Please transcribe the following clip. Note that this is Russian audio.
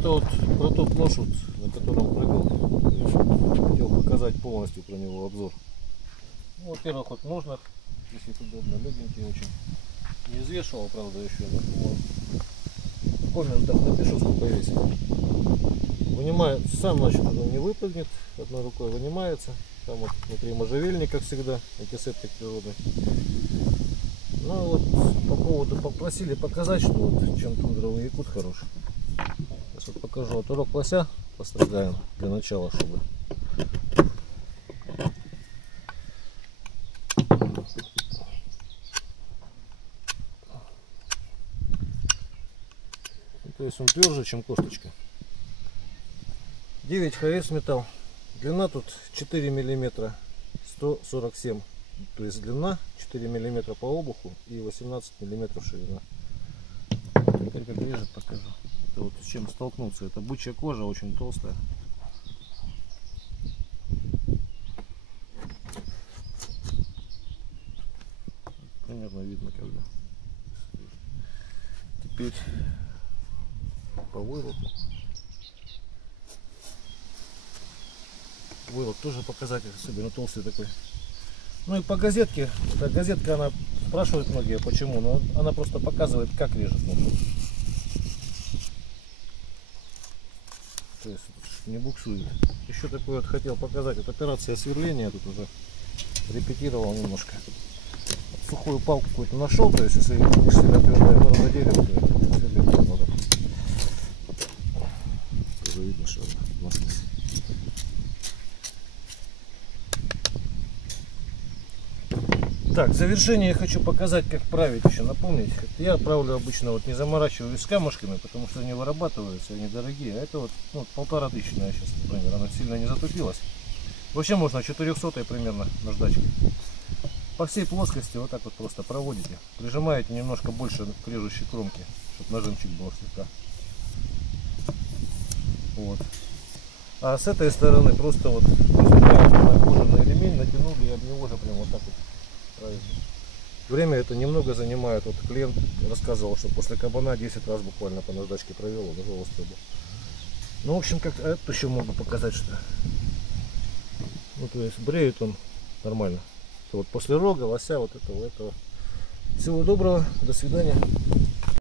Это вот про тот нож, вот, на котором прыгал. Хотел показать полностью про него обзор. Ну, во-первых, вот можно, если удобно, легенький очень. Не взвешивал, правда, еще, но думаю, в комментах напишу, сколько весит. Вынимает, сам, значит, он не выпрыгнет, одной рукой вынимается. Там вот внутри можжевельник, как всегда, антисептик природный. Ну вот по поводу попросили показать, что вот чем тундровый якут хороший. Сейчас вот покажу. Вот урок лося построгаем для начала, чтобы то есть он тверже, чем косточка. 9 ХС металл. Длина тут 4 мм 147. То есть длина 4 мм по обуху и 18 мм ширина. Теперь как режет, покажу. Это вот с чем столкнуться. Это бычья кожа, очень толстая. Примерно видно когда. Теперь по вырубу. Выруб тоже показатель, особенно толстый такой. Ну и по газетке. Эта газетка, она спрашивают многие почему, но она просто показывает, как режет нож. То есть не буксует. Еще такой вот хотел показать. Вот операция сверления тут уже репетировал немножко. Сухую палку какую-то нашел, то есть если сильно твердое морозное дерево, то сверлить можно. Тоже видно, что масло. Так, в завершение я хочу показать, как править еще, напомнить. Я правлю обычно, вот не заморачиваюсь с камушками, потому что они вырабатываются, они дорогие. А это вот, ну, 1500 сейчас, например, она сильно не затупилась. Вообще можно 400 примерно наждачкой. По всей плоскости вот так вот просто проводите. Прижимаете немножко больше к режущей кромке, чтобы нажимчик был слегка. Вот. А с этой стороны просто вот на кожаный ремень натянули и об него же прям вот так вот. Правильно. Время это немного занимает. Вот клиент рассказывал, что после кабана 10 раз буквально по наждачке провел, он уже острый был. Ну, в общем, как это еще могу показать, что ну, то есть бреет он нормально. Вот после рога, лося, вот этого. Всего доброго, до свидания.